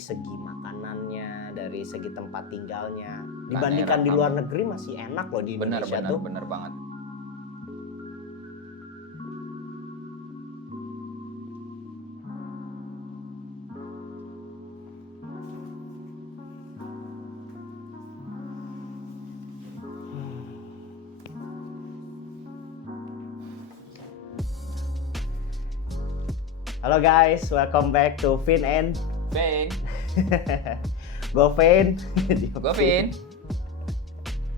segi makanannya, dari segi tempat tinggalnya. Dibandingkan di luar negeri masih enak loh di Indonesia tuh. Bener banget. Halo guys, welcome back to Vin and Vin. Go Vin. Gue Vin.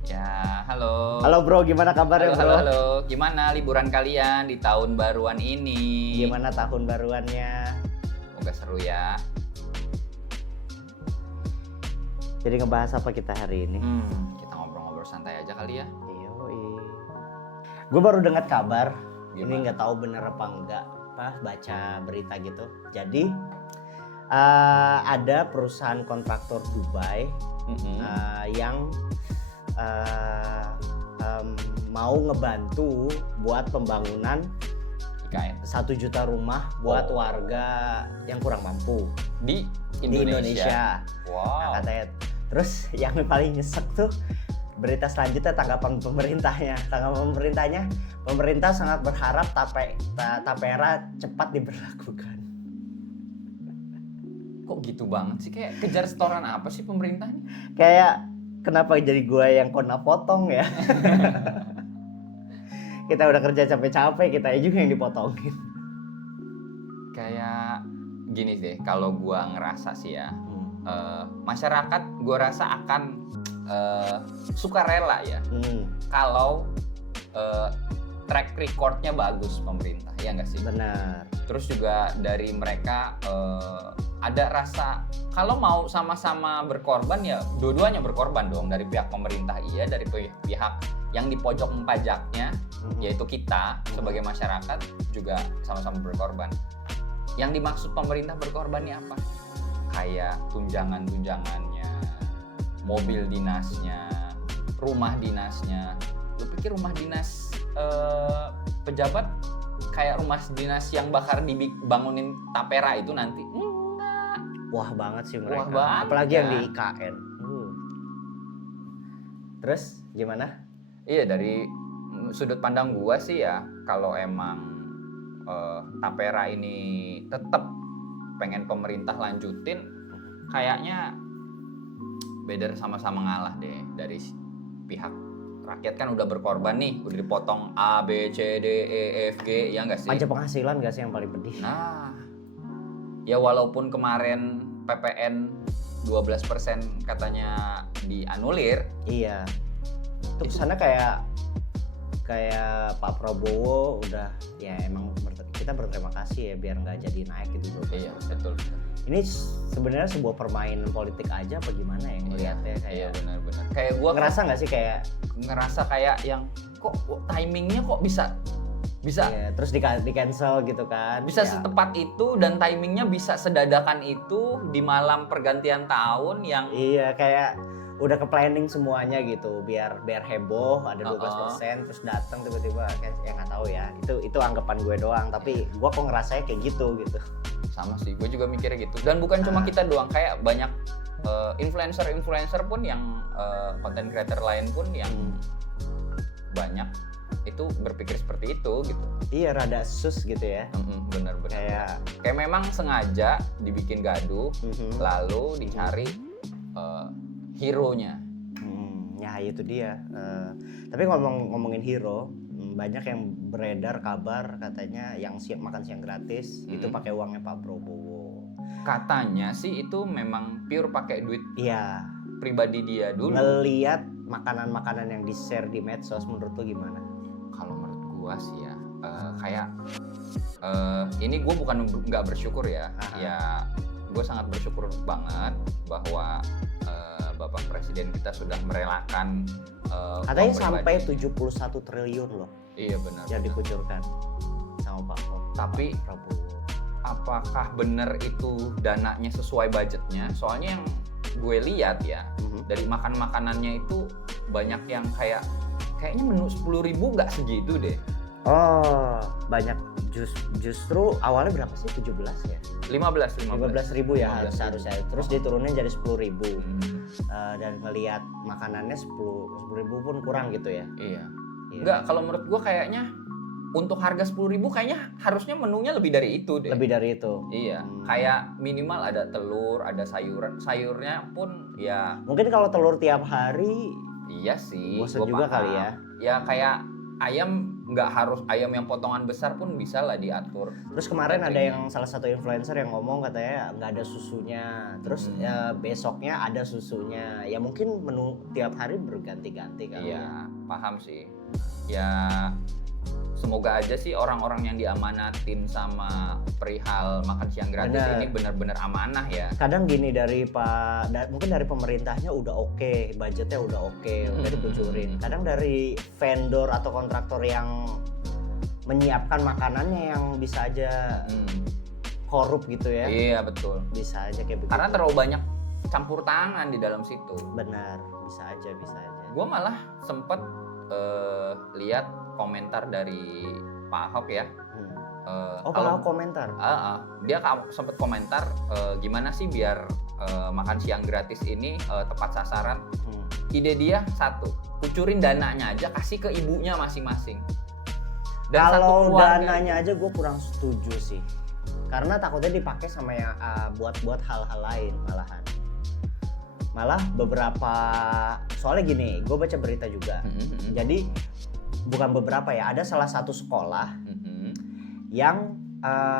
Ya, halo. Halo bro, gimana kabarnya bro? Halo. Gimana liburan kalian di tahun baruan ini? Gimana tahun baruannya? Semoga seru ya. Jadi ngebahas apa kita hari ini? Kita ngobrol-ngobrol santai aja kali ya. Yoi. Gue baru dengar kabar. Gimana? Ini nggak tahu bener apa enggak. Baca berita gitu. Jadi ada perusahaan kontraktor Dubai yang mau ngebantu buat pembangunan IKN 1 juta rumah buat warga yang kurang mampu di di Indonesia. Wow. Nah, katanya. Terus yang paling nyesek tuh berita selanjutnya tanggapan pemerintahnya. Pemerintah sangat berharap tapera cepat diberlakukan. Kok gitu banget sih? Kayak kejar setoran apa sih pemerintahnya? Kayak kenapa jadi gua yang kena potong ya? Kita udah kerja capek-capek, kita juga yang dipotongin. Kayak gini deh, kalau gua ngerasa sih ya, masyarakat gua rasa akan sukarela ya kalau track recordnya bagus pemerintah, ya nggak sih? Benar. Terus juga dari mereka ada rasa kalau mau sama-sama berkorban ya dua-duanya berkorban dong, dari pihak pemerintah iya, dari pihak yang di pojok pajaknya yaitu kita sebagai masyarakat juga sama-sama berkorban. Yang dimaksud pemerintah berkorbannya apa? Kayak tunjangan-tunjangannya, mobil dinasnya, rumah dinasnya. Lu pikir rumah dinas pejabat kayak rumah dinas yang bakal dibangunin tapera itu nanti? Enggak. Wah banget sih mereka. Wah banget, apalagi ya. yang di IKN. Terus gimana? Iya, dari sudut pandang gua sih ya, kalau emang tapera ini tetap pengen pemerintah lanjutin, kayaknya better sama-sama ngalah deh dari pihak rakyat. Kan udah berkorban nih, udah dipotong A, B, C, D, E, F, G, ya nggak sih? Pajak penghasilan nggak sih yang paling pedih? Nah, ya walaupun kemarin PPN 12% katanya dianulir. Iya. Itu kesannya kayak Pak Prabowo udah ya emang kita berterima kasih ya biar nggak jadi naik gitu 12%. Iya, betul. Ini sebenarnya sebuah permainan politik aja apa gimana ya ngeliatnya kayak. Iya, benar-benar. Kayak gua ngerasa nggak sih kayak yang kok timingnya kok bisa iya, terus di cancel gitu kan. bisa ya. setepat itu dan timingnya bisa sedadakan itu di malam pergantian tahun yang Iya, kayak udah ke planning semuanya gitu biar heboh ada 12% terus datang tiba-tiba kayak ya nggak tahu ya. Itu anggapan gue doang, tapi gue kok ngerasanya kayak gitu. sama sih, gue juga mikirnya gitu. Dan bukan cuma kita doang, kayak banyak influencer pun yang content creator lain pun yang banyak itu berpikir seperti itu gitu. Iya, rada sus gitu ya. Benar-benar. Kayak memang sengaja dibikin gaduh, lalu dicari hero-nya. Ya itu dia. Tapi ngomongin hero, banyak yang beredar kabar katanya yang makan siang gratis itu pakai uangnya Pak Prabowo. Katanya sih itu memang pure pakai duit pribadi dia dulu. Ngeliat makanan-makanan yang di-share di medsos, menurut lo gimana? Kalau menurut gua sih ya, kayak ini gua bukan nggak bersyukur ya. Ya, gua sangat bersyukur banget bahwa Bapak Presiden kita sudah merelakan katanya sampai 71 triliun loh. Iya, benar. Yang dikucurkan sama Pak Tapi Prabowo. Apakah benar itu dananya sesuai budgetnya? Soalnya yang gue lihat ya, dari makanannya itu banyak yang kayaknya menu 10.000 nggak segitu deh. Oh, banyak. Justru awalnya berapa sih? 17 ya? 15.000 ya 15.000. seharusnya. Terus diturunin jadi 10.000. Hmm, Dan ngelihat makanannya 10.000 pun kurang gitu ya. iya. Iya. Enggak, kalau menurut gua kayaknya untuk harga 10.000 kayaknya harusnya menunya lebih dari itu deh. Lebih dari itu. Iya, kayak minimal ada telur, ada sayuran. Sayurnya pun ya Mungkin kalau telur tiap hari iya sih. bosan gua juga paham. kali ya. Ya kayak ayam nggak harus ayam yang potongan besar pun bisa lah diatur. Terus kemarin ada Cateringnya. yang salah satu influencer yang ngomong katanya nggak ada susunya. Terus ya besoknya ada susunya. Ya mungkin menu tiap hari berganti-ganti kali ya. Iya, paham sih. Ya semoga aja sih orang-orang yang diamanatin sama perihal makan siang gratis Benar. ini benar-benar amanah ya. Kadang gini mungkin dari pemerintahnya udah oke, budgetnya udah oke, udah dikucurin. Kadang dari vendor atau kontraktor yang menyiapkan makanannya yang bisa aja korup gitu ya. Iya betul. Bisa aja kayak begitu. Karena terlalu banyak campur tangan di dalam situ. Benar, bisa aja. Gue malah sempet lihat komentar dari Pak Ahok ya. Kalau komentar. Dia sempet komentar gimana sih biar makan siang gratis ini tepat sasaran. Ide dia satu, kucurin dananya aja kasih ke ibunya masing-masing. Dan satu Kalau keluarga. dananya aja gue kurang setuju sih. Karena takutnya dipakai sama yang buat hal-hal lain malahan. Malah beberapa, soalnya gini, gue baca berita juga. Jadi bukan beberapa ya, ada salah satu sekolah yang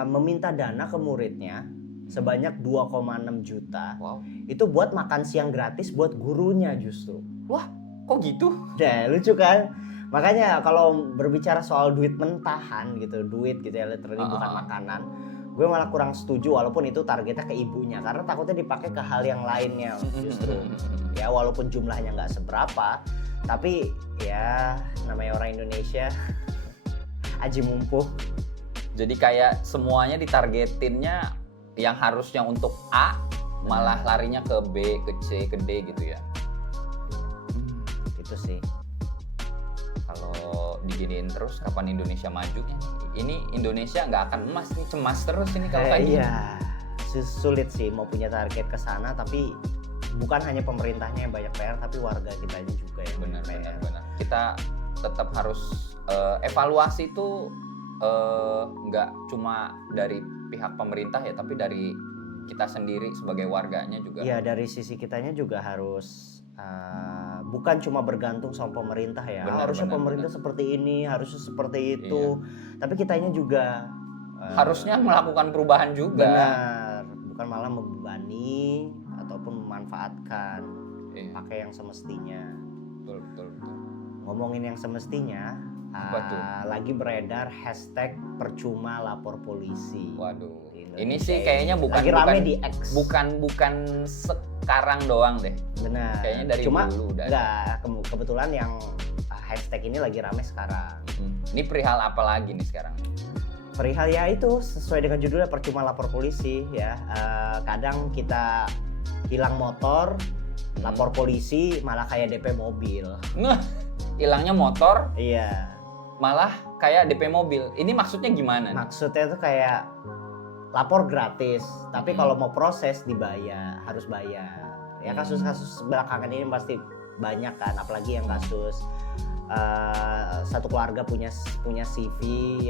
meminta dana ke muridnya sebanyak 2,6 juta. Wow. Itu buat makan siang gratis buat gurunya justru. Wah, kok gitu? Deh, lucu kan? Makanya kalau berbicara soal duit mentahan gitu, duit gitu ya, literally bukan makanan, gue malah kurang setuju walaupun itu targetnya ke ibunya karena takutnya dipakai ke hal yang lainnya justru. Ya walaupun jumlahnya nggak seberapa, tapi ya namanya orang Indonesia aji mumpung. Jadi kayak semuanya ditargetinnya yang harusnya untuk A malah larinya ke B, ke C, ke D gitu ya. Gitu sih. Kalau diginiin terus kapan Indonesia maju? Ini Indonesia nggak akan emas nih, cemas terus ini kalau kayak gini. Iya, sulit sih mau punya target ke sana, tapi bukan hanya pemerintahnya yang banyak PR, tapi warga kitanya juga yang banyak PR. Benar. Kita tetap harus evaluasi itu nggak cuma dari pihak pemerintah ya, tapi dari kita sendiri sebagai warganya juga. Iya, dari sisi kitanya juga harus bukan cuma bergantung sama pemerintah ya. Harusnya pemerintah seperti ini, harusnya seperti itu. Tapi kitanya juga harusnya melakukan perubahan juga. Benar, bukan malah membebani ataupun memanfaatkan. Pakai yang semestinya. Betul. Ngomongin yang semestinya, lagi beredar hashtag percuma lapor polisi. Waduh. Ini sih kayaknya bukan di X. Bukan sekarang doang deh. Benar. Kayaknya dari dulu udah. Kebetulan yang hashtag ini lagi rame sekarang. Ini perihal apa lagi nih sekarang? Perihal ya itu sesuai dengan judulnya percuma lapor polisi ya. Kadang kita hilang motor, lapor polisi malah kayak DP mobil. Hilangnya motor, iya. Malah kayak DP mobil. Ini maksudnya gimana? Maksudnya tuh kayak lapor gratis, tapi kalau mau proses harus bayar. Ya kasus-kasus belakangan ini pasti banyak kan, apalagi yang kasus satu keluarga punya CV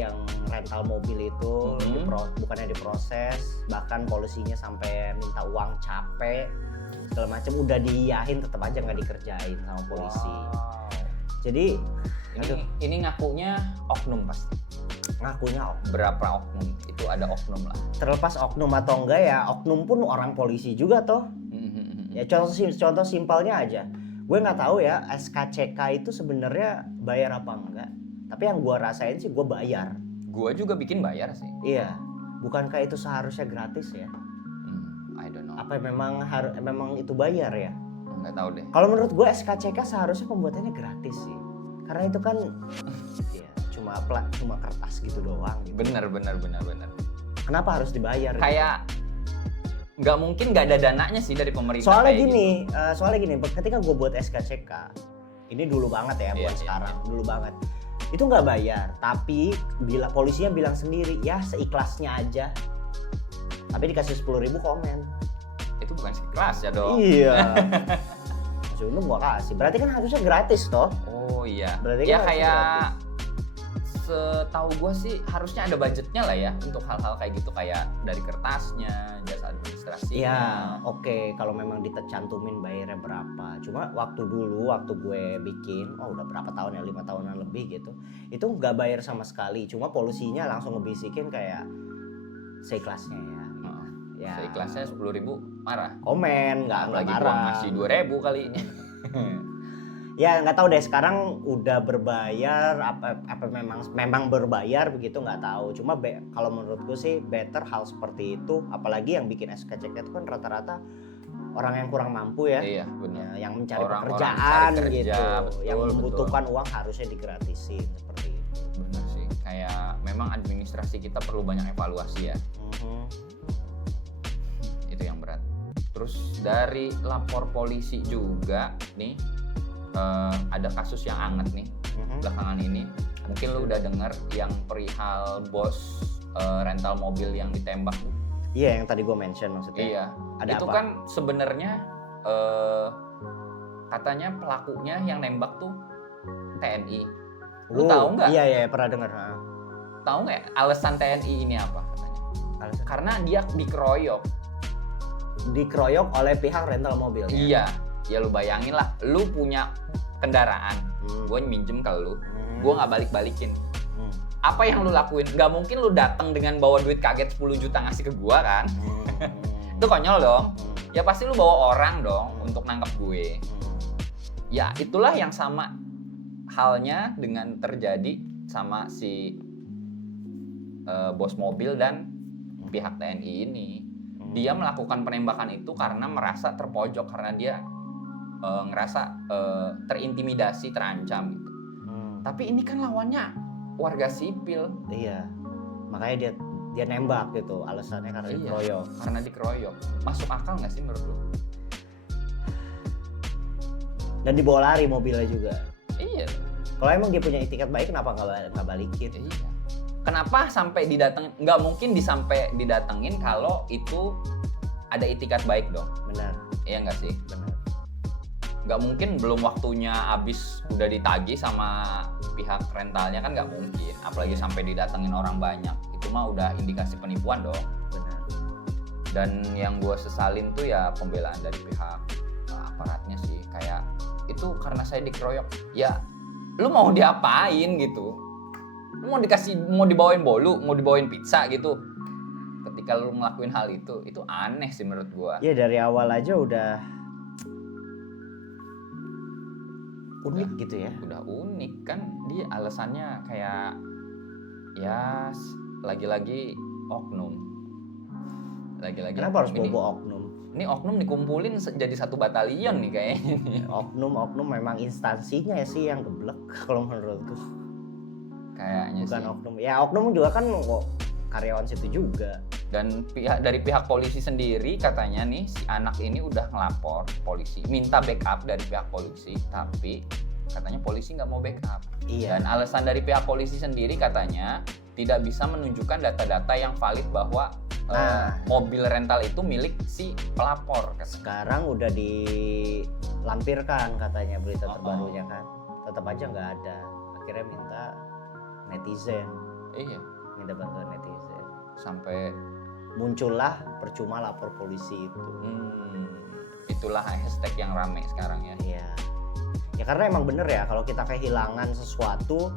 yang rental mobil itu bukannya diproses, bahkan polisinya sampai minta uang capek segala macam, udah diiyahin tetap aja nggak dikerjain sama polisi. Wow. Jadi ini ngakunya oknum pasti. Ngakunya berapa oknum? Itu ada oknum lah. Terlepas oknum atau enggak ya, oknum pun orang polisi juga toh. Ya contoh simpelnya aja. Gue nggak tahu ya SKCK itu sebenarnya bayar apa enggak. Tapi yang gue rasain sih gue bayar. Gue juga bikin bayar sih. Iya. Bukankah itu seharusnya gratis ya? I don't know. Apa memang itu bayar ya? Nggak tahu deh. Kalau menurut gue SKCK seharusnya pembuatannya gratis sih. Karena itu kan ya, cuma kertas gitu doang gitu. Bener. Kenapa harus dibayar? Kayak nggak mungkin nggak ada dananya sih dari pemerintah. Soalnya gini, ketika gue buat SKCK, ini dulu banget ya, buat sekarang, dulu banget. Itu nggak bayar, tapi polisinya bilang sendiri ya seikhlasnya aja. Tapi dikasih 10.000 komen. Itu bukan sekelas ya dong. Iya. Masih untung gua kasih. Berarti kan harusnya gratis toh. Oh iya. Berarti Ya kan kayak setahu gue sih harusnya ada budgetnya lah ya untuk hal-hal kayak gitu, kayak dari kertasnya, jasa administrasinya. Iya, oke. Kalau memang ditercantumin bayarnya berapa. Cuma waktu gue bikin, udah berapa tahun ya, 5 tahunan lebih gitu. Itu nggak bayar sama sekali. Cuma polisinya langsung ngebisikin kayak seikhlasnya ya. Ya. Seikhlasnya 10.000 marah. Komen, nggak Apalagi marah. gua ngasih 2.000 kali ini. Ya nggak tahu deh sekarang udah berbayar apa memang berbayar begitu, nggak tahu. Cuma kalau menurutku sih better hal seperti itu, apalagi yang bikin SKCK itu kan rata-rata orang yang kurang mampu ya. Iya benar. Ya, yang mencari Orang-orang pekerjaan cari kerja, gitu, betul, yang membutuhkan betul. uang harusnya digratisin seperti itu. Benar sih. Kayak memang administrasi kita perlu banyak evaluasi ya. Itu yang berat. Terus dari lapor polisi juga nih, ada kasus yang hangat nih belakangan ini. Mungkin lu udah dengar yang perihal bos rental mobil yang ditembak. Iya, yang tadi gue mention maksudnya. Iya. Ada itu apa? kan sebenarnya katanya pelakunya yang nembak tuh TNI. Lu tahu nggak? Iya, pernah dengar. Tahu nggak alasan TNI ini apa katanya? Alasan? Karena dia dikeroyok. Dikeroyok oleh pihak rental mobil. Iya. Ya lu bayangin lah, lu punya kendaraan, gue minjem ke lu, gue nggak balik-balikin. Apa yang lu lakuin? Nggak mungkin lu datang dengan bawa duit kaget 10 juta ngasih ke gue kan? Itu konyol dong. Ya pasti lu bawa orang dong untuk nangkep gue. Ya itulah yang sama halnya dengan terjadi sama si bos mobil dan pihak TNI ini. Dia melakukan penembakan itu karena merasa terpojok, karena dia ngerasa terintimidasi, terancam gitu. Tapi ini kan lawannya warga sipil. Iya. Makanya dia nembak gitu, alasannya karena dikeroyok. Karena dikeroyok. Masuk akal nggak sih menurut lu? Dan dibawa lari mobilnya juga. Iya. Kalau emang dia punya itikat baik, kenapa nggak balikin? Iya. Kenapa sampai didatengin? Nggak mungkin sampai didatengin kalau itu ada itikat baik dong. Benar. Iya nggak sih? Benar. Nggak mungkin belum waktunya habis udah ditagih sama pihak rentalnya, kan nggak mungkin. Apalagi sampai didatengin orang banyak. Itu mah udah indikasi penipuan dong. Benar. Dan yang gue sesalin tuh ya pembelaan dari pihak aparatnya sih. Kayak itu karena saya dikeroyok. Ya lu mau diapain gitu? Lu mau dibawain bolu, mau dibawain pizza gitu. Ketika lu ngelakuin hal itu aneh sih menurut gue. Iya, dari awal aja udah unik gitu ya. Udah unik kan, dia alasannya kayak ya lagi-lagi oknum. Lagi-lagi. Kenapa harus bobo oknum? Ini oknum dikumpulin jadi satu batalion nih kayaknya. Oknum memang instansinya sih yang geblek kalau menurutku. Kayaknya Bukan sih. oknum. Ya oknum juga kan kok karyawan situ juga. Dan dari pihak polisi sendiri katanya nih si anak ini udah ngelapor polisi, minta backup dari pihak polisi, tapi katanya polisi nggak mau backup. Iya. Dan alasan dari pihak polisi sendiri katanya tidak bisa menunjukkan data-data yang valid bahwa mobil rental itu milik si pelapor. Sekarang udah dilampirkan katanya berita terbarunya kan. Tetap aja nggak ada. Akhirnya minta netizen. Iya. Minta bantuan netizen. Sampai muncullah percuma lapor polisi itu. Itulah hashtag yang rame sekarang ya. Iya. Ya karena emang bener ya, kalau kita kehilangan sesuatu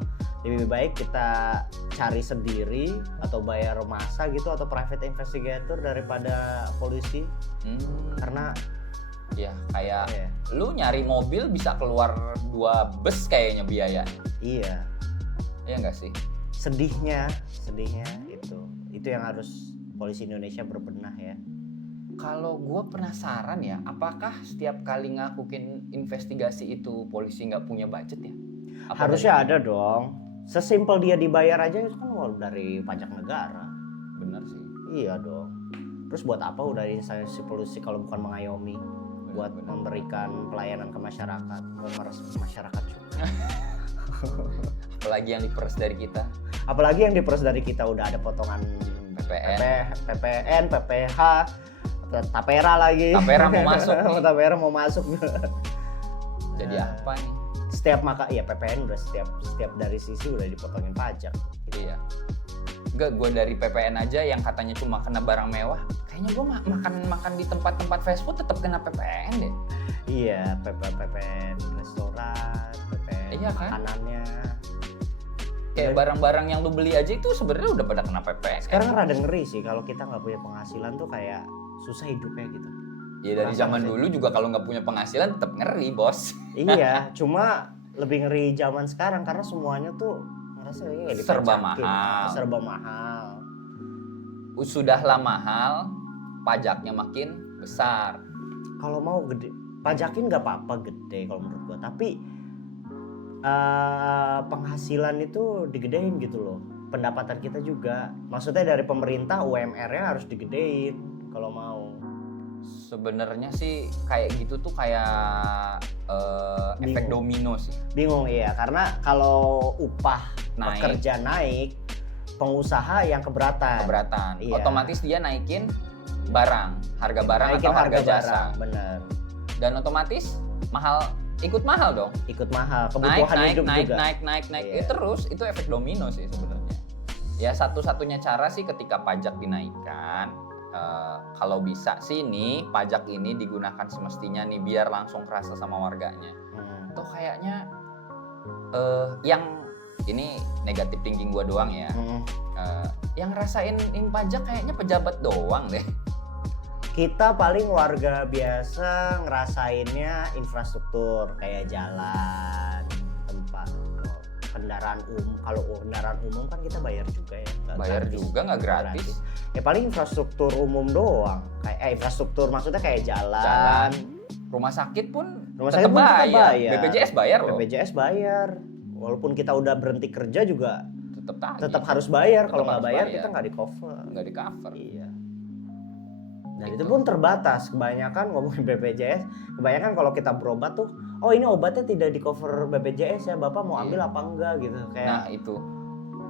lebih baik kita cari sendiri atau bayar massa gitu atau private investigator daripada polisi. Karena ya kayak lu nyari mobil bisa keluar 2 bus kayaknya biaya. Iya. Iya nggak sih? Sedihnya itu yang harus polisi Indonesia berbenah ya. Kalau gue penasaran ya, apakah setiap kali ngakuin investigasi itu polisi nggak punya budget ya? Harusnya ada dong. Sesimpel dia dibayar aja itu kan dari pajak negara. Bener sih. Iya dong. Terus buat apa udah instansi polisi kalau bukan mengayomi? Buat memberikan pelayanan ke masyarakat, memeras masyarakat juga. Apalagi yang diperes dari kita. Apalagi yang diperes dari kita udah ada potongan PPN. PPN, PPH, Tapera lagi. Tapera mau masuk nih. Tapera mau masuk. Jadi apa nih? Setiap PPN udah setiap dari sisi udah dipotongin pajak. Iya. Enggak, gue dari PPN aja yang katanya cuma kena barang mewah, kayaknya gue makan di tempat-tempat fast food tetap kena PPN deh. Iya, PPN restoran, PPN Iya kan? makanannya. Kayak barang-barang yang lu beli aja itu sebenarnya udah pada kena PPN. Sekarang rada ngeri sih kalau kita nggak punya penghasilan tuh kayak susah hidupnya gitu. Ya dari Rasa zaman sih. dulu juga kalau nggak punya penghasilan tetap ngeri, bos. Iya, cuma lebih ngeri zaman sekarang karena semuanya tuh ngerasa kayak Serba dipajakin. mahal. Serba mahal. Sudahlah mahal, pajaknya makin besar. Kalau mau gede, pajakin nggak apa-apa gede kalau menurut gua, tapi penghasilan itu digedein gitu loh. Pendapatan kita juga. Maksudnya dari pemerintah UMR-nya harus digedein kalau mau. Sebenarnya sih kayak gitu tuh kayak efek Bingung. domino sih. Bingung iya, karena kalau upah Naik. pekerja naik, pengusaha yang keberatan. Iya. Otomatis dia naikin barang, harga barang Naikin atau harga jasa. barang, bener. Dan otomatis ikut mahal dong. Ikut mahal, Naik, kebutuhan hidup juga. naik. Iya. Terus itu efek domino sih sebenarnya. Ya satu-satunya cara sih ketika pajak dinaikkan, kalau bisa sih nih pajak ini digunakan semestinya nih biar langsung kerasa sama warganya. Tuh kayaknya yang ini negatif thinking gua doang ya. Yang ngerasain pajak kayaknya pejabat doang deh. Kita paling warga biasa ngerasainnya infrastruktur kayak jalan, tempat kendaraan umum. Kalau kendaraan umum kan kita bayar juga ya. Bayar juga nggak gratis. Ya paling infrastruktur umum doang. Kayak infrastruktur maksudnya kayak jalan. Rumah sakit pun Rumah tetap sakit pun kita bayar. BPJS bayar loh. BPJS bayar. Walaupun kita udah berhenti kerja juga Tetap harus bayar. Kalau Tetap nggak harus bayar bayar. kita nggak di cover. nggak di cover. Iya. Dan itu pun terbatas. Kebanyakan ngomongin BPJS, kebanyakan kalau kita berobat tuh, oh ini obatnya tidak di cover BPJS ya, Bapak mau ambil apa enggak gitu. Nah Kayak itu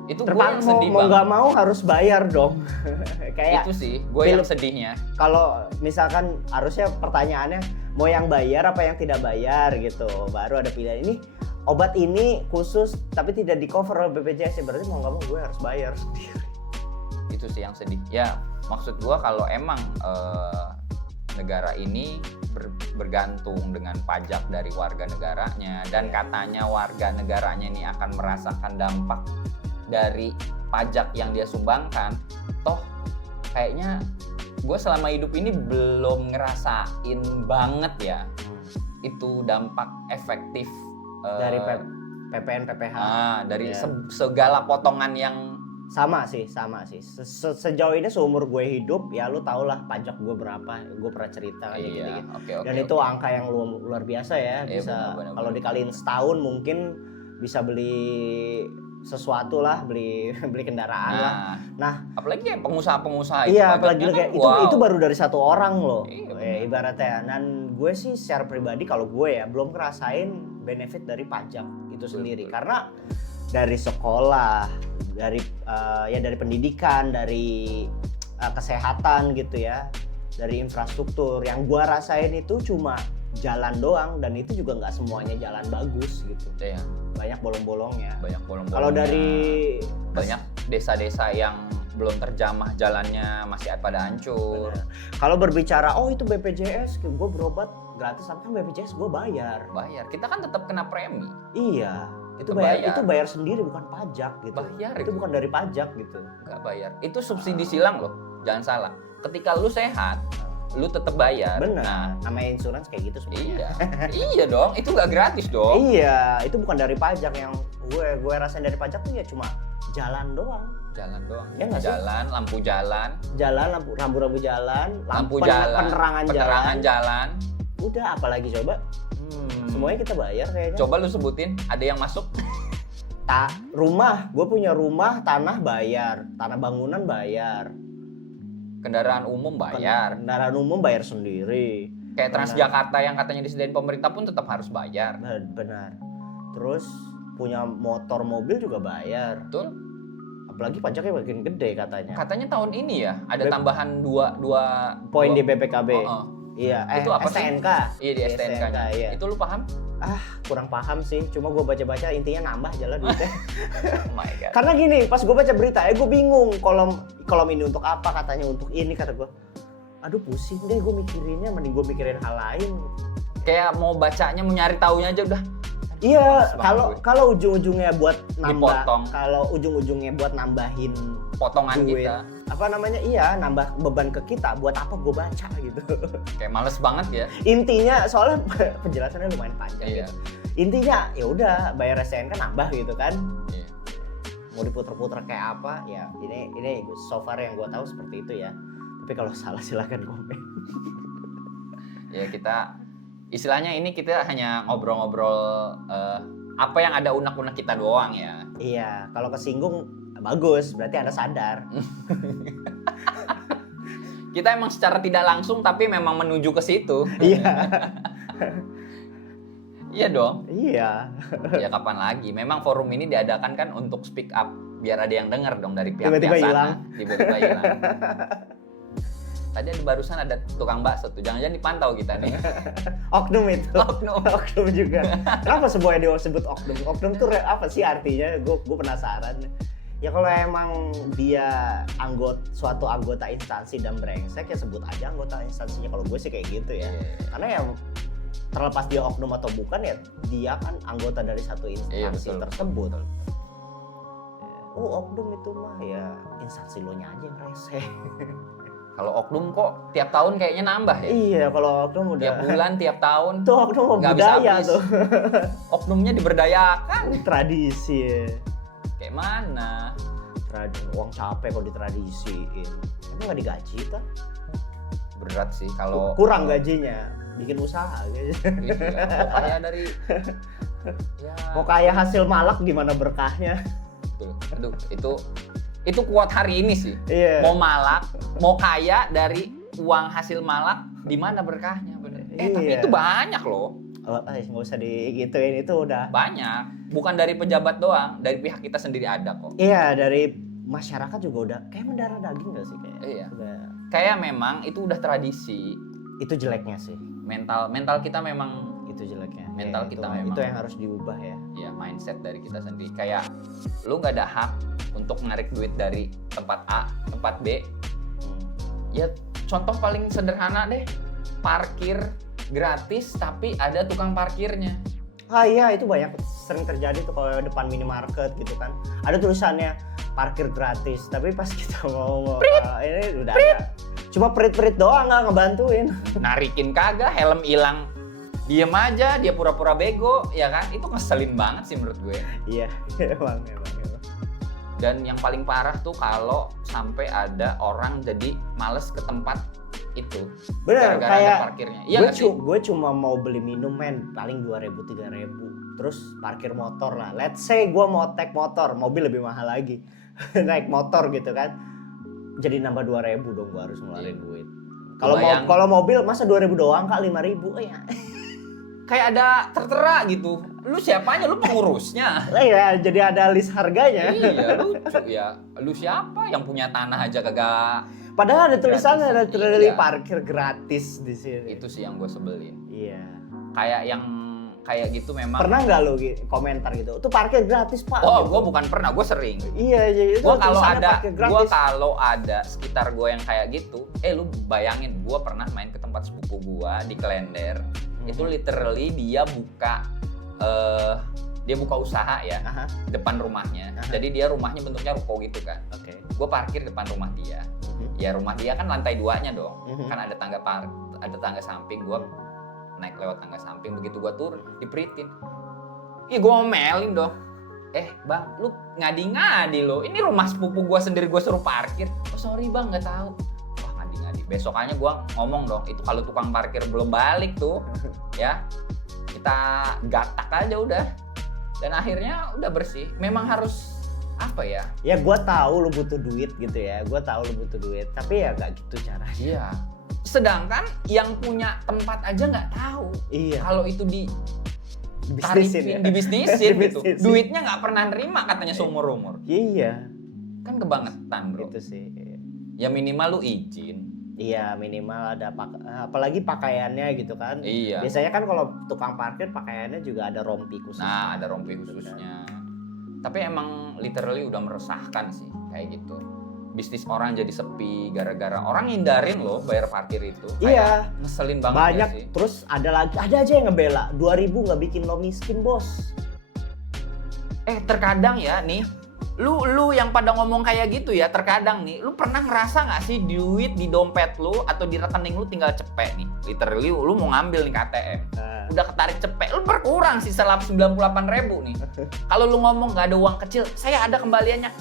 gue yang sedih mau banget. nggak mau harus bayar dong. Kayak Itu sih gue yang sedihnya. kalau misalkan harusnya pertanyaannya mau yang bayar apa yang tidak bayar gitu, baru ada pilihan. Ini obat ini khusus tapi tidak di cover oleh BPJS ya, berarti mau nggak mau gue harus bayar sendiri. Itu sih yang sedih ya. Maksud gue kalau emang negara ini bergantung dengan pajak dari warga negaranya dan katanya warga negaranya ini akan merasakan dampak dari pajak yang dia sumbangkan, toh kayaknya gue selama hidup ini belum ngerasain banget ya itu dampak efektif Dari PPN PPH. dari Ya. segala potongan yang Sama sih. Sejauh ini seumur gue hidup ya lu tau lah pajak gue berapa, gue pernah cerita kan iya, dikit-dikit. oke. Dan itu angka yang luar biasa ya, Iya, bisa benar. kalau dikaliin setahun mungkin bisa beli sesuatu lah, beli kendaraan lah. Nah, apalagi kayak pengusaha-pengusaha itu iya pajaknya apalagi kayak kan, itu baru dari satu orang loh. Iya, benar. Ibaratnya. Dan gue sih secara pribadi kalau gue ya belum ngerasain benefit dari pajak itu sendiri. Betul. Karena dari sekolah, dari dari pendidikan, dari kesehatan gitu ya, dari infrastruktur yang gua rasain itu cuma jalan doang, dan itu juga nggak semuanya jalan bagus gitu. Iya, Banyak bolong-bolongnya. banyak bolong-bolongnya. Kalau dari banyak desa-desa yang belum terjamah jalannya masih pada hancur. Bener. Kalau berbicara itu BPJS, gue berobat gratis, tapi kan BPJS gue bayar. Kita kan tetap kena premi. Iya, itu Tetap bayar, bayar. itu bayar sendiri bukan pajak gitu. Bayar itu itu. bukan dari pajak gitu. Nggak bayar. Itu subsidi silang loh, jangan salah. Ketika lu sehat, lu tetap bayar. Benar. Nah, Namanya insurance kayak gitu sebenarnya. iya dong. Itu nggak gratis dong. Iya, itu bukan dari pajak. Yang gue rasain dari pajak tuh ya cuma jalan doang. Jalan doang. Ya nggak sih? Jalan, lampu jalan, Jalan, rambu-rambu jalan, lampu jalan, penerangan jalan. Udah, apalagi coba? Semuanya kita bayar kayaknya. Coba lu sebutin, ada yang masuk? Rumah, gue punya rumah, tanah bayar, tanah bangunan bayar, Kendaraan umum bayar. kendaraan umum bayar sendiri. Kayak Benar. Transjakarta yang katanya disediain pemerintah pun tetap harus bayar. Benar. Terus punya motor mobil juga bayar. Betul. Apalagi pajaknya makin gede katanya. Katanya tahun ini ya ada Bep- tambahan dua Poin di BPKB. Oh, oh. Iya, Itu apa sih? STNK. Iya di STNK-nya. Iya. Itu lu paham? Kurang paham sih, cuma gue baca-baca intinya nambah jalan duitnya. Oh my god. Karena gini, pas gue baca berita, gue bingung kolom ini untuk apa, katanya untuk ini, kata gue. Aduh pusing deh gue mikirinnya, mending gue mikirin hal lain. Kayak mau bacanya, mau nyari taunya aja udah. Iya, Males banget kalau ujung-ujungnya buat nambah, Dipotong. kalau ujung-ujungnya buat nambahin Potongan duit, kita. apa namanya, iya nambah beban ke kita, buat apa gue baca gitu. Kayak males banget ya. Intinya soalnya penjelasannya lumayan panjang Iya. gitu. Intinya ya udah bayar STNK nambah gitu kan. Iya. Mau diputer-puter kayak apa ya, ini so far yang gue tahu seperti itu ya. Tapi kalau salah silahkan komen. Ya kita istilahnya ini kita hanya ngobrol-ngobrol apa yang ada unek-unek kita doang ya. Iya, kalau kesinggung bagus, berarti Anda sadar. Kita emang secara tidak langsung tapi memang menuju ke situ. Iya. Iya dong. Iya. Ya kapan lagi? Memang forum ini diadakan kan untuk speak up biar ada yang dengar dong dari pihak-pihak Tiba-tiba sana. hilang. Tiba-tiba hilang. Tadi ada barusan ada tukang bakso tuh. Jangan-jangan dipantau kita nih. Oknum itu. Oknum. Oknum juga. Kenapa semuanya disebut oknum? Oknum tuh apa sih artinya? Gue penasaran. Ya kalau emang dia suatu anggota instansi dan brengsek ya sebut aja anggota instansinya. Kalau gue sih kayak gitu ya. Karena ya terlepas dia oknum atau bukan ya dia kan anggota dari satu instansi betul. tersebut. Oh oknum itu mah ya instansi lo nya aja yang rese. Kalau oknum kok tiap tahun kayaknya nambah ya? Iya kalau oknum udah Tiap bulan, tiap tahun. tuh oknum mau nggak bisa budaya habis. tuh. Oknumnya diberdayakan. Tradisi ya. Kayak mana? Uang capek kalau ditradisiin. Emang nggak digaji tuh? Berat sih kalau Kurang gajinya, bikin usaha gitu. Iya, kok kayak dari ya Mau kaya hasil malak gimana berkahnya? betul. Aduh, itu kuat hari ini sih. Iya. Mau malak, mau kaya dari uang hasil malak, di mana berkahnya bener. Tapi Iya. itu banyak loh. Nggak usah digituin, itu udah. Banyak. Bukan dari pejabat doang, dari pihak kita sendiri ada kok. Iya, dari masyarakat juga udah kayak mendarah daging nggak sih kayak? Iya. Udah. Kayak memang itu udah tradisi. Itu jeleknya sih. Mental kita memang Itu jeleknya. Mental Ya, kita itu, memang. Itu yang harus diubah ya. ya mindset dari kita sendiri. Kayak lu nggak ada hak untuk narik duit dari tempat A, tempat B. Ya contoh paling sederhana deh, parkir gratis tapi ada tukang parkirnya. Iya, itu banyak sering terjadi tuh kalau depan minimarket gitu kan. Ada tulisannya parkir gratis, tapi pas kita mau ini udah ada. Cuma perit-perit doang, nggak ngebantuin. Narikin kagak, helm hilang. Diem aja, dia pura-pura bego, ya kan? Itu ngeselin banget sih menurut gue. Iya, emang. Dan yang paling parah tuh kalau sampai ada orang jadi males ke tempat itu. Bener, Gara-gara kayak ada parkirnya. Iya nggak sih? gue cuma mau beli minuman men, paling 2.000-3.000. Terus parkir motor lah. Let's say gue mau take motor, mobil lebih mahal lagi. Naik motor gitu kan. Jadi nambah 2.000 dong gue harus ngeluarin Iya. duit. Kebayang. Kalau mobil masa 2.000 doang Kak, 5.000. Ya. Kayak ada tertera gitu. Lu siapanya? Lu pengurusnya. Iya, jadi ada list harganya. Iya, lucu ya. Lu siapa yang punya tanah aja kagak? Padahal ada tulisannya, ada Gratis. trailer Iya. parkir gratis di sini. Itu sih yang gue sebelin. Iya. Kayak yang kayak gitu memang. Pernah nggak lo komentar gitu? Tuh parkir gratis Pak. Oh, gitu. gue bukan pernah, gue sering. Iya, jadi itu Gue kalau tulisannya ada, parkir gue gratis. kalau ada sekitar gue yang kayak gitu, lu bayangin, gue pernah main ke tempat sepupu gue di Klender. Itu literally dia buka usaha ya. Aha. Depan rumahnya. Aha. Jadi dia rumahnya bentuknya ruko gitu kan. Oke. Gue parkir depan rumah dia. Ya rumah dia kan lantai 2-nya dong. Mhm. Kan ada tangga samping. Gue naik lewat tangga samping, begitu gue turun diperitin. Ih, gue ngomelin dong. Bang, lu ngadi-ngadi lo. Ini rumah sepupu gue sendiri, gue suruh parkir. Oh sorry bang, nggak tahu. Wah ngadi-ngadi. Besokannya gue ngomong dong, itu kalau tukang parkir belum balik tuh, ya kita gatak aja udah. Dan akhirnya udah bersih. Memang harus apa ya? Ya gue tahu lu butuh duit gitu ya. Gue tahu lu butuh duit. Tapi ya gak gitu caranya. Iya. Sedangkan yang punya tempat aja nggak tahu. Iya. Kalau itu dibisnisin gitu. Dibisnisin. Duitnya nggak pernah nerima katanya seumur-umur. Iya. Kan kebangetan bro. Itu sih. Ya minimal lu izin. Iya, minimal ada apalagi pakaiannya gitu kan. Iya. Biasanya kan kalau tukang parkir pakaiannya juga ada rompi khusus. Nah, ada rompi khususnya. Tapi emang literally udah meresahkan sih kayak gitu. Bisnis orang jadi sepi gara-gara orang hindarin loh bayar parkir itu. Iya. Kayak ngeselin banget Banyak ya sih. terus ada aja yang ngebela 2.000 nggak bikin lo miskin bos. Terkadang ya nih, lu yang pada ngomong kayak gitu ya, terkadang nih, lu pernah ngerasa nggak sih duit di dompet lu atau di rekening lu tinggal cepet nih, literally lu mau ngambil nih KTM, udah ketarik cepet, lu berkurang sisa 98.000 nih. Kalau lu ngomong nggak ada uang kecil, saya ada kembaliannya,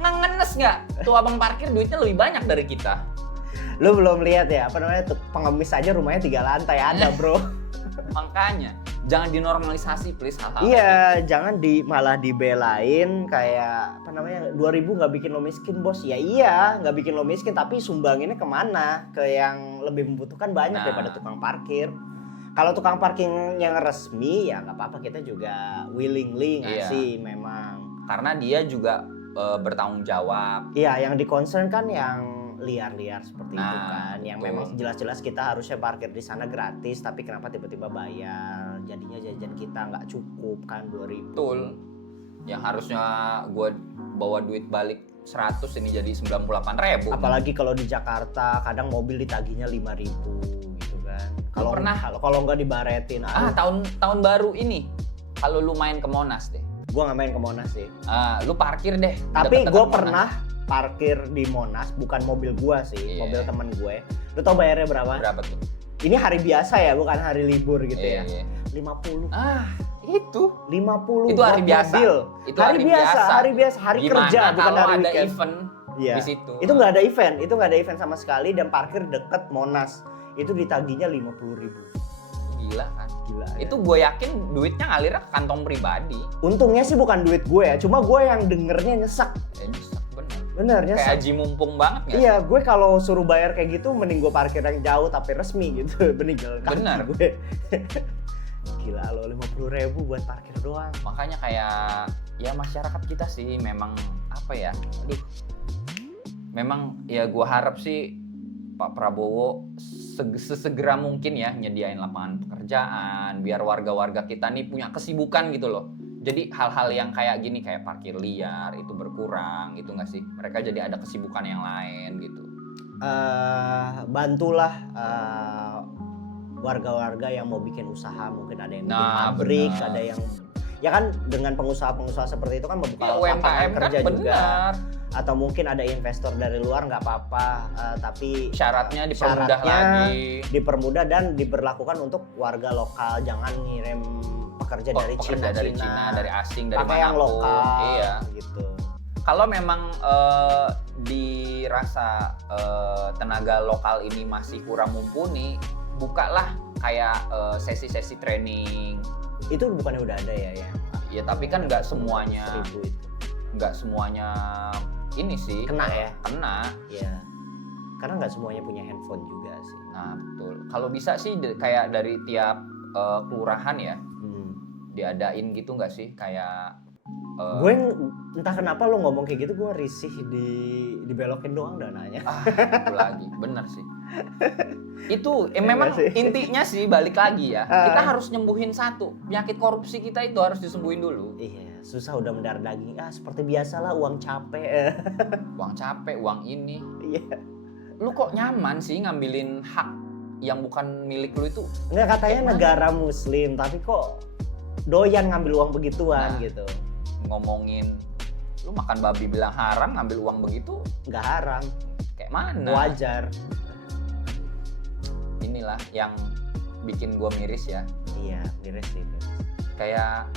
ngenes nggak? Tuh abang parkir duitnya lebih banyak dari kita. Lu belum lihat ya apa namanya tuh pengemis aja rumahnya 3 lantai ada bro. Makanya jangan dinormalisasi please hal-hal. Iya, jangan malah dibelain kayak apa namanya 2.000 nggak bikin lo miskin bos. Ya iya, nggak bikin lo miskin tapi sumbanginnya kemana? Ke yang lebih membutuhkan banyak daripada tukang parkir. Kalau tukang parkir yang resmi ya nggak apa-apa, kita juga willingly ngasih memang. Karena dia juga bertanggung jawab. Iya, yang di-concern kan yang liar-liar seperti itu kan, yang memang jelas-jelas kita harusnya parkir di sana gratis, tapi kenapa tiba-tiba bayar? Jadinya jajan kita nggak cukup kan 2.000. Betul. Yang harusnya gue bawa duit balik 100 ini jadi 98.000. Apalagi kalau di Jakarta kadang mobil ditagihnya 5.000 gitu kan. Kalau nggak dibaretin. Tahun baru ini kalau lu main ke Monas deh. Gua nggak main ke Monas sih. Lu parkir deh. Tapi gue pernah parkir di Monas, bukan mobil gua sih, mobil temen gue. Lu tau bayarnya berapa? Berapa tuh? Ini hari biasa ya, bukan hari libur gitu ya. 50. Itu 50. Itu hari biasa. Itu hari biasa, hari Gimana kerja bukan hari ada weekend. Event di situ. Itu nggak ada event sama sekali dan parkir deket Monas. Itu ditagihnya 50.000. Gila kan? Gila. Itu gue yakin duitnya ngalirnya ke kantong pribadi. Untungnya sih bukan duit gue ya, cuma gue yang dengernya nyesek. Nyesek Bener nyesek. Kayak haji mumpung banget nggak? Iya, gue kalau suruh bayar kayak gitu mending gue parkir yang jauh tapi resmi gitu. Meninggal kaki gue. Gila lo 50.000 buat parkir doang. Makanya kayak ya masyarakat kita sih memang apa ya? Memang ya gue harap sih Pak Prabowo sesegera mungkin ya nyediain lapangan pekerjaan biar warga-warga kita nih punya kesibukan gitu loh. Jadi hal-hal yang kayak gini kayak parkir liar itu berkurang gitu nggak sih? Mereka jadi ada kesibukan yang lain gitu. Bantulah warga-warga yang mau bikin usaha, mungkin ada yang bikin pabrik, ada yang ya kan dengan pengusaha-pengusaha seperti itu kan membuka lapangan kerja kan juga. Atau mungkin ada investor dari luar nggak apa-apa, tapi syaratnya dipermudah dan diberlakukan untuk warga lokal, jangan ngirim pekerja dari Cina, dari asing, dari pakai yang lokal, iya gitu. Kalau memang dirasa tenaga lokal ini masih kurang mumpuni, bukalah kayak sesi-sesi training. Itu bukannya udah ada ya? Ya tapi kan nggak semuanya. 1.000 itu. Nggak semuanya ini sih. Kena ya? Kena. Iya. Karena nggak semuanya punya handphone juga sih. Nah betul. Kalau bisa sih kayak dari tiap kelurahan ya. Diadain gitu nggak sih kayak gue entah kenapa lo ngomong kayak gitu gue risih dibelokin doang dananya. Itu lagi bener sih. Itu memang intinya sih balik lagi ya, kita harus nyembuhin satu penyakit korupsi kita, itu harus disembuhin dulu. Iya, susah udah mendarah daging. Seperti biasalah uang capek. Uang capek, uang ini. Iya. Lu kok nyaman sih ngambilin hak yang bukan milik lu itu? Enggak, katanya negara muslim tapi kok doyan ngambil uang begituan gitu. Ngomongin lu makan babi bilang haram, ngambil uang begitu nggak haram. Kayak mana? Wajar. Inilah yang bikin gua miris ya. Iya, miris sih. Kayak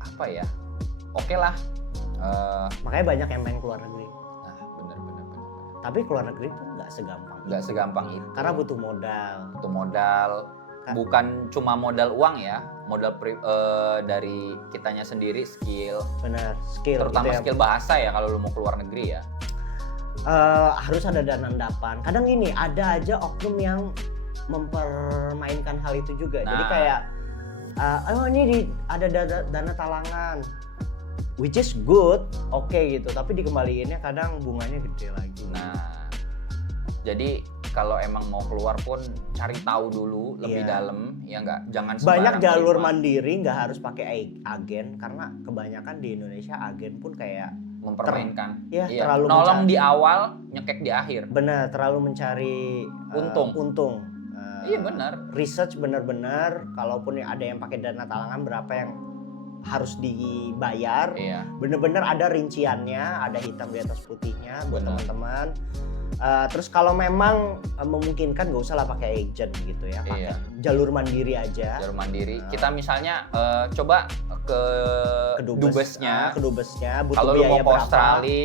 apa ya? Oke lah. Makanya banyak yang main keluar negeri. Nah, bener. Tapi keluar negeri tuh nggak segampang itu. Karena butuh modal. Bukan cuma modal uang ya, modal dari kitanya sendiri, skill. Bener, skill. Terutama gitu ya. skill bahasa ya kalau lu mau keluar negeri ya. Harus ada dana endapan. Kadang gini, ada aja oknum yang mempermainkan hal itu juga. Jadi kayak oh ini ada dana talangan, which is good, oke gitu, tapi dikembaliinnya kadang bunganya gede lagi. Nah, jadi kalau emang mau keluar pun cari tahu dulu lebih dalam, ya nggak, jangan sembarang Banyak jalur terima. mandiri, nggak harus pakai agen, karena kebanyakan di Indonesia agen pun kayak Mempermainkan. Iya, Iya. terlalu Nolong mencari. di awal, nyekek di akhir. benar terlalu mencari Untung. Iya benar. Research benar-benar, kalaupun ada yang pakai dana talangan berapa yang harus dibayar, Iya. bener-bener ada rinciannya, ada hitam di atas putihnya buat Benar. teman-teman. Terus kalau memang memungkinkan nggak usah lah pakai agent gitu ya, pakai Iya. jalur mandiri aja. Jalur mandiri. Kita misalnya coba ke dubesnya. Ke dubesnya butuh Kalau lu biaya mau ke berapa? Australia,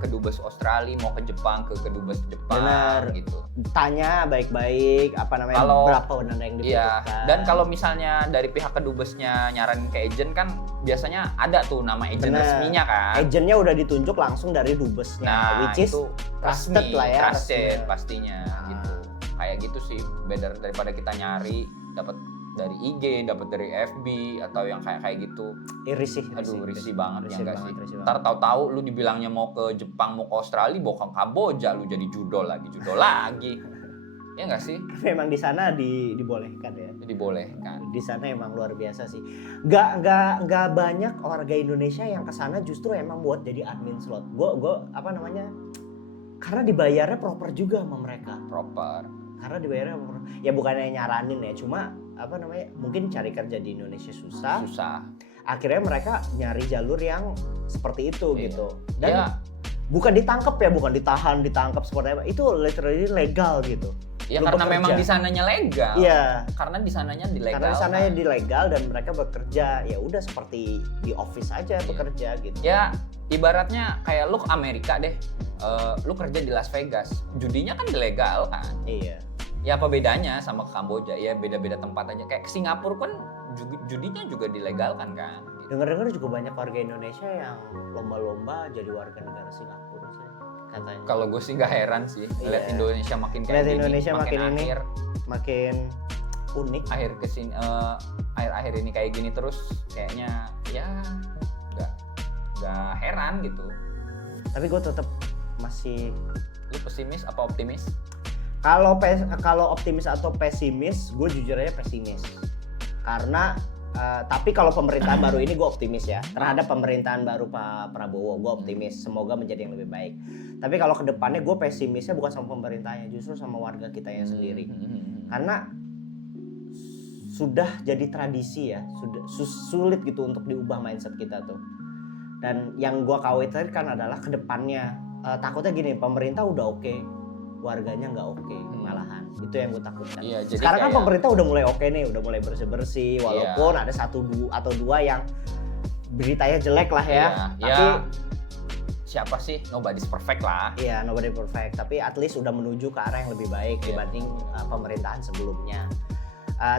ke dubes Australia, mau ke Jepang, ke dubes Jepang. Benar. Gitu. Tanya baik-baik apa namanya, Kalau- berapa dana yang Iya. dibutuhkan. Dan kalau misalnya dari pihak kedubesnya nyaranin ke agent kan biasanya ada tuh nama agent Benar. resminya kan. agentnya udah ditunjuk langsung dari dubesnya, Nah, which is itu trusted resmi, lah ya, trusted resmi. pastinya gitu. Kayak gitu sih, better daripada kita nyari dapat dari IG, dapat dari FB atau yang kayak gitu. Iris sih. Aduh, risih banget ya enggak sih. risih Ntar tahu-tahu lu dibilangnya mau ke Jepang, mau ke Australia, mau ke Kamboja, lu jadi judo lagi. Ya enggak sih? Memang di sana dibolehkan ya. Jadi boleh kan. Di sana emang luar biasa sih. Nggak banyak warga Indonesia yang kesana justru emang buat jadi admin slot. Gue apa namanya? Karena dibayarnya proper juga sama mereka. Proper. Karena dibayarnya proper. Ya bukannya nyaranin ya, cuma apa namanya? Mungkin cari kerja di Indonesia susah. Akhirnya mereka nyari jalur yang seperti itu Iya. gitu. Dan Ya, bukan ditangkap ya, bukan ditangkap seperti apa. Itu literally legal gitu. ya Lu karena bekerja. memang di sananya legal. Iya. Karena di sananya dilegal. Karena di sana dilegal dan mereka bekerja ya udah seperti di office aja Iya. bekerja gitu. Ya ibaratnya kayak lu ke Amerika deh, lu kerja di Las Vegas, judinya kan ilegal kan. Iya. Ya apa bedanya sama ke Kamboja? Ya beda-beda tempat aja. Kayak ke Singapura kan judinya juga dilegalkan kan. Gitu. Dengar-dengar juga banyak warga Indonesia yang lomba-lomba jadi warga negara Singapura sih katanya. Kalau gue sih nggak heran sih, lihat Iya. Indonesia makin kayak Lihat gini, Indonesia makin ini. Makin unik. akhir kesini, akhir ini kayak gini terus, kayaknya ya nggak heran gitu. Tapi gue tetap masih Lu pesimis apa optimis? kalau optimis atau pesimis, gue jujur aja pesimis. Karena tapi kalau pemerintahan baru ini gue optimis ya. Terhadap pemerintahan baru Pak Prabowo, gue optimis. Semoga menjadi yang lebih baik. Tapi kalau ke depannya gue pesimisnya bukan sama pemerintahnya, justru sama warga kitanya sendiri. Karena sudah jadi tradisi ya, sudah sulit gitu untuk diubah mindset kita tuh. Dan yang gue khawatirkan adalah ke depannya takutnya gini, pemerintah udah oke, warganya nggak oke malahan. Itu yang gue takutkan. Iya, jadi Sekarang kan kayak- pemerintah udah mulai oke nih, udah mulai bersih-bersih, walaupun ada satu atau dua yang beritanya jelek lah ya. Iya, Tapi siapa sih, nobody's perfect lah. iya, nobody perfect, tapi at least udah menuju ke arah yang lebih baik Iya. dibanding pemerintahan sebelumnya.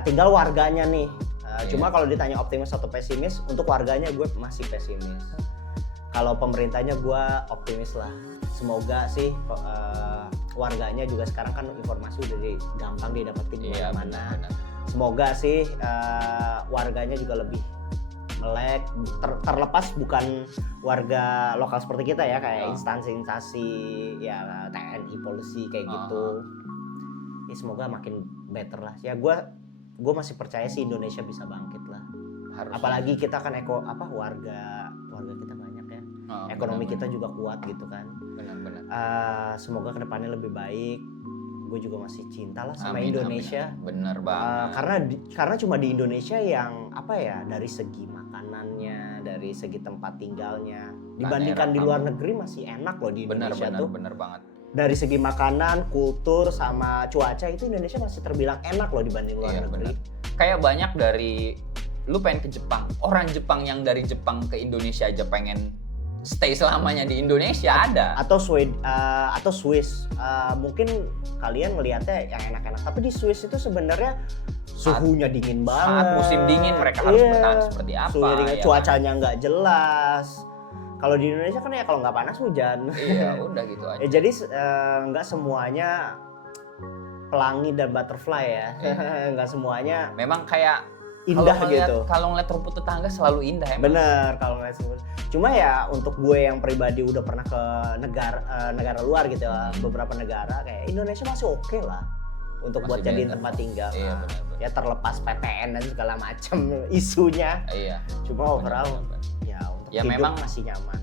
Tinggal warganya nih. Iya. Cuma kalau ditanya optimis atau pesimis, untuk warganya gue masih pesimis. Kalau pemerintahnya gue optimis lah. Semoga sih warganya juga sekarang kan informasi udah gampang didapetin di Iya, mana-mana. benar. Semoga sih warganya juga lebih melek, terlepas bukan warga lokal seperti kita ya, kayak instansi-instansi ya TNI, polisi kayak gitu. Ya semoga makin better lah. Ya gue masih percaya sih Indonesia bisa bangkit lah. Harus. Apalagi kita kan warga kita banyak ya. Ekonomi kita juga kuat gitu kan. Benar-benar. Semoga kedepannya lebih baik. Gue juga masih cinta lah sama Amin, Indonesia. amin. Bener banget. Karena cuma di Indonesia yang dari segi makanannya, dari segi tempat tinggalnya, dibandingkan di luar negeri masih enak loh di Indonesia tuh. Bener banget. Dari segi makanan, kultur, sama cuaca itu Indonesia masih terbilang enak loh dibanding luar negeri. Kayak banyak dari lu pengen ke Jepang, orang Jepang yang dari Jepang ke Indonesia aja pengen stay selamanya di Indonesia ada. Atau Swiss. Mungkin kalian melihatnya yang enak-enak, tapi di Swiss itu sebenarnya suhunya dingin banget. Saat musim dingin mereka harus bertahan seperti apa? Suhu dingin, ya cuacanya nggak jelas. Kalau di Indonesia kan ya kalau nggak panas hujan. Iya, udah gitu aja. Jadi nggak semuanya pelangi dan butterfly ya. Nggak semuanya. Memang kayak indah gitu. Kalau ngeliat rumput tetangga selalu indah emang. Bener kalau ngeliat rumput. Cuma ya untuk gue yang pribadi udah pernah ke negara luar gitu ya, beberapa negara kayak Indonesia masih oke lah untuk Masih buat jadiin bener. tempat tinggal. Iya, Nah, benar-benar. ya terlepas PTN dan segala macam isunya. Iya. Cuma overall Benar-benar. ya untuk Ya hidup memang masih nyaman.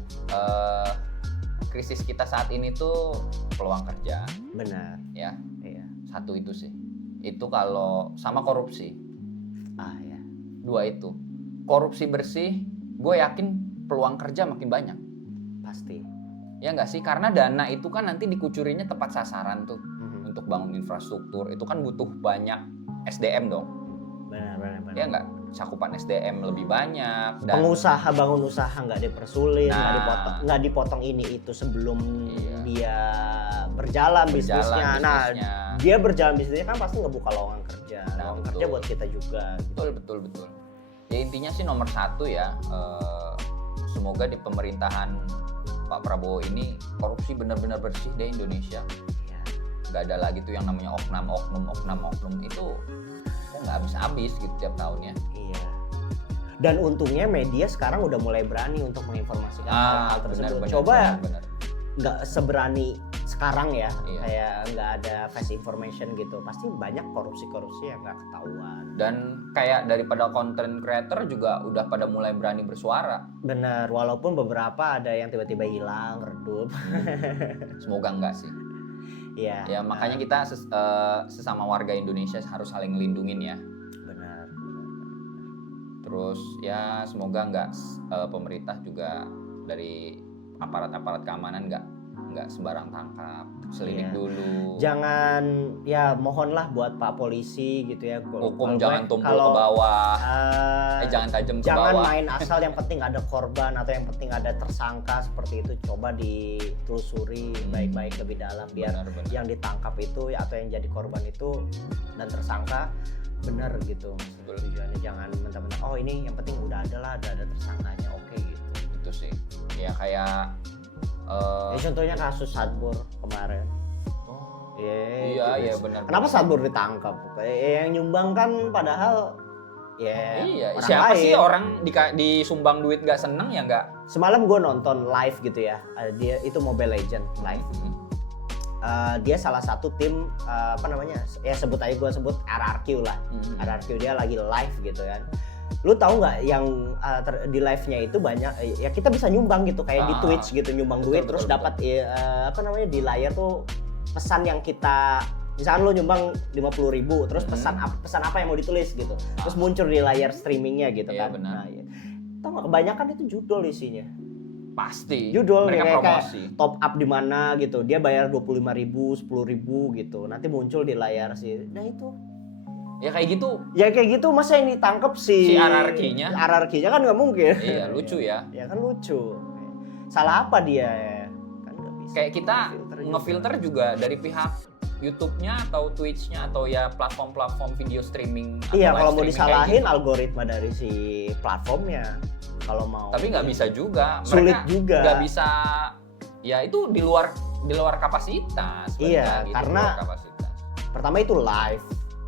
Krisis kita saat ini tuh peluang kerja Benar. ya. Iya. Satu itu sih. Itu kalau sama korupsi. Ah ya. Dua itu. Korupsi bersih, gue yakin peluang kerja makin banyak. Pasti. Ya nggak sih? Karena dana itu kan nanti dikucurinya tepat sasaran tuh. Mhm. Untuk bangun infrastruktur. Itu kan butuh banyak SDM dong. Benar. Ya nggak? Cakupan SDM lebih banyak. Dan Pengusaha bangun usaha nggak dipersulit, Nah. nggak dipotong ini itu sebelum Iya. dia berjalan bisnisnya. Nah, bisnisnya. dia berjalan bisnisnya kan pasti ngebuka lowongan kerja. Nah, Lowongan betul. kerja buat kita juga. Betul. Ya intinya sih nomor satu ya, semoga di pemerintahan Pak Prabowo ini korupsi benar-benar bersih deh Indonesia. Ya. Nggak ada lagi tuh yang namanya oknum itu kok nggak habis-habis gitu tiap tahunnya. Iya. Dan untungnya media sekarang udah mulai berani untuk menginformasikan hal tersebut. Coba benar. nggak seberani sekarang ya, Iya. kayak nggak ada fast information gitu. Pasti banyak korupsi yang nggak ketahuan. Dan kayak daripada content creator juga udah pada mulai berani bersuara. Bener, walaupun beberapa ada yang tiba-tiba hilang, redup. Semoga enggak sih. Iya. Ya makanya kita sesama warga Indonesia harus saling ngelindungin ya. Benar. Terus ya semoga nggak pemerintah juga dari aparat-aparat keamanan nggak sembarang tangkap, selidik Iya. dulu. Jangan, ya mohonlah buat Pak Polisi gitu ya. Hukum Kalau jangan gue- tumpul kalau, ke bawah, eh, jangan tajam ke jangan bawah. main asal yang penting ada korban atau yang penting ada tersangka seperti itu. Coba ditelusuri baik-baik lebih dalam biar Benar. yang ditangkap itu atau yang jadi korban itu dan tersangka benar gitu. Betul. Tujuannya jangan mentah-mentah oh ini yang penting udah ada tersangkanya, oke gitu. Itu sih. Ya kayak Ya contohnya kasus Sadbur kemarin. iya benar. Kenapa Sadbur ditangkap? Yang nyumbang kan padahal ya Iya, orang siapa lain. sih orang disumbang duit nggak seneng ya nggak? Semalam gue nonton live gitu ya. Dia itu Mobile Legend live. Dia salah satu tim apa namanya? Ya sebut aja gue sebut RRQ lah. RRQ dia lagi live gitu kan. Lu tahu nggak yang di live-nya itu banyak ya kita bisa nyumbang gitu kayak di Twitch gitu nyumbang duit terus dapat apa namanya di layar tuh pesan yang kita misalkan lu nyumbang 50.000 terus pesan apa yang mau ditulis gitu. Terus muncul di layar streamingnya gitu Iya, kan. benar. Nah, ya. Tahu nggak kebanyakan itu judul isinya. Pasti. Judul mereka kayak promosi. top up di mana gitu. Dia bayar 25.000, 10.000 gitu. Nanti muncul di layar sih. Nah itu. Ya kayak gitu. Ya kayak gitu masa yang ditangkep Si RRQ-nya? RRQ-nya kan nggak mungkin. Iya lucu ya. Ya kan lucu. Salah apa dia ya? Kan nggak bisa. Kayak kita Filter ngefilter juga dari pihak YouTube-nya atau Twitch-nya atau ya platform-platform video streaming. atau Iya live kalau mau streaming kayak disalahin gitu. algoritma dari si platformnya. Kalau mau. Tapi nggak bisa juga. Sulit Mereka juga. Nggak bisa. Ya itu di luar kapasitas. Iya, gitu, karena- di luar kapasitas. Pertama itu live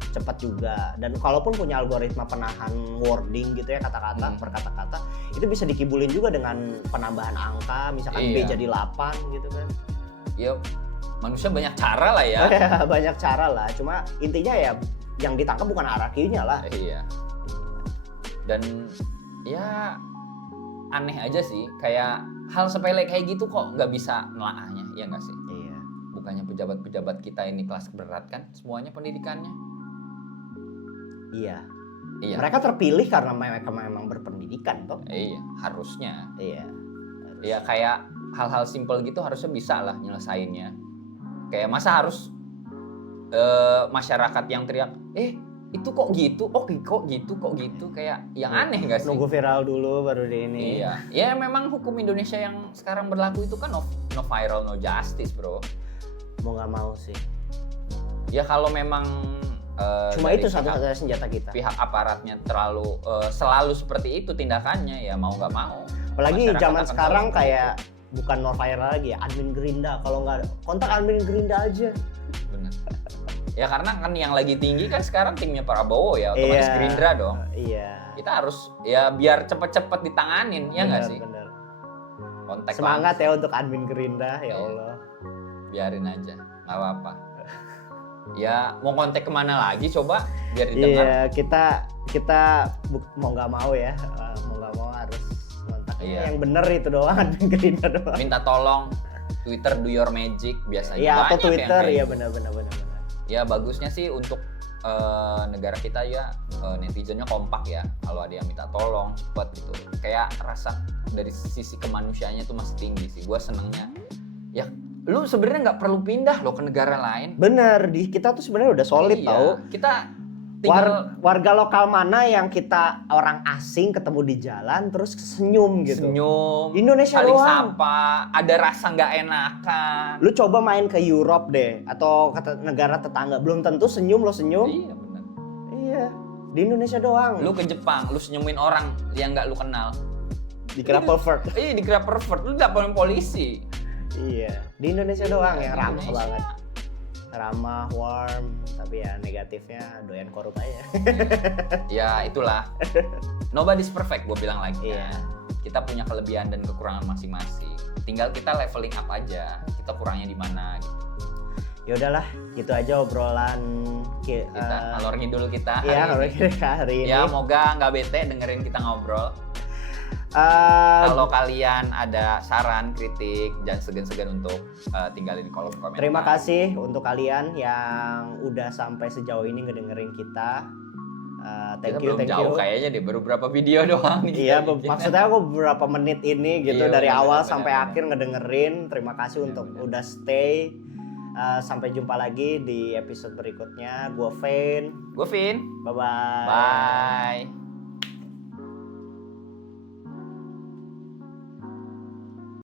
cepat juga dan kalaupun punya algoritma penahan wording gitu ya kata-kata per kata-kata itu bisa dikibulin juga dengan penambahan angka misalkan B Iya. jadi 8 gitu kan. Ya manusia banyak cara lah ya. Banyak cara lah cuma intinya ya yang ditangkap bukan RRQ-nya lah. Iya. Dan ya aneh aja sih kayak hal sepele kayak gitu kok nggak bisa nelaahnya, ya nggak sih? Iya. Bukannya pejabat-pejabat kita ini kelas berat kan semuanya pendidikannya? Iya. Iya. Mereka terpilih karena mereka memang berpendidikan toh. Iya, harusnya. Iya. Ya kayak hal-hal simpel gitu harusnya bisa lah nyelesainnya. Kayak masa harus masyarakat yang teriak, itu kok gitu, kok gitu, kayak yang aneh nggak sih? Nunggu viral dulu baru di ini. Iya, ya memang hukum Indonesia yang sekarang berlaku itu kan no viral, no justice, bro. Mau nggak mau sih. Ya kalau memang Cuma dari itu satu-satunya senjata kita. pihak aparatnya selalu seperti itu tindakannya, ya mau nggak mau. Apalagi Masyarakat zaman akan sekarang selalu kayak bukan no viral lagi ya, admin Gerinda. Kalau nggak kontak admin Gerinda aja. Bener. Ya karena kan yang lagi tinggi kan sekarang timnya Prabowo ya, otomatis Iya. Gerindra dong. Iya. Kita harus ya biar cepet-cepet ditanganin, ya nggak sih? Bener. Kontak Semangat langsung. ya untuk admin Gerindra, ya Iya. Allah. Biarin aja, nggak apa-apa. Ya mau kontak kemana lagi coba biar didengar. Iya, kita mau nggak mau ya, mau nggak mau harus kontak. Iya. Yang bener itu doang, admin Gerindra doang. Minta tolong Twitter do your magic biasanya. Iya, atau banyak yang Twitter, kayak ya gitu. benar. Ya bagusnya sih untuk negara kita ya netizennya kompak ya. Kalau ada yang minta tolong cepet gitu. Kayak rasa dari sisi kemanusiaannya tuh masih tinggi sih. Gue senengnya. Ya lu sebenarnya nggak perlu pindah loh ke negara lain. Bener, di kita tuh sebenarnya udah solid Iya, tau. Kita tinggal Warga lokal mana yang kita orang asing ketemu di jalan terus senyum gitu. senyum, Indonesia saling doang. sapa, ada rasa nggak enakan. Lu coba main ke Europe deh atau ke negara tetangga, belum tentu senyum lo senyum. Iya benar. Iya, di Indonesia doang. Lu ke Jepang, lu senyumin orang yang nggak lu kenal. dikira pervert. Iya dikira pervert, lu dilaporin polisi. Iya, di Indonesia doang yang ramah Indonesia. banget. Ramah, warm, tapi ya negatifnya doyan korup aja. Ya itulah. Nobody's perfect, gue bilang lagi. Iya. Kita punya kelebihan dan kekurangan masing-masing. Tinggal kita leveling up aja. Kita kurangnya di mana gitu. Ya udahlah, gitu aja obrolan Kita ngalor ngidul kita hari Iya, kalau ini. kita hari ini. Ya moga nggak bete dengerin kita ngobrol. Eh, Kalau kalian ada saran, kritik, jangan segan-segan untuk tinggalin di kolom komentar. Terima kasih untuk kalian yang udah sampai sejauh ini ngedengerin kita. Kita Thank you, belum thank jauh you. kayaknya deh, baru berapa video doang nih. Iya, kita bikin. maksudnya aku beberapa menit ini gitu Iya, dari benar, awal benar, sampai benar. akhir ngedengerin. Terima kasih Benar, untuk benar. udah stay. Sampai jumpa lagi di episode berikutnya. Gua Vin. Gue Vin. Bye-bye. Bye.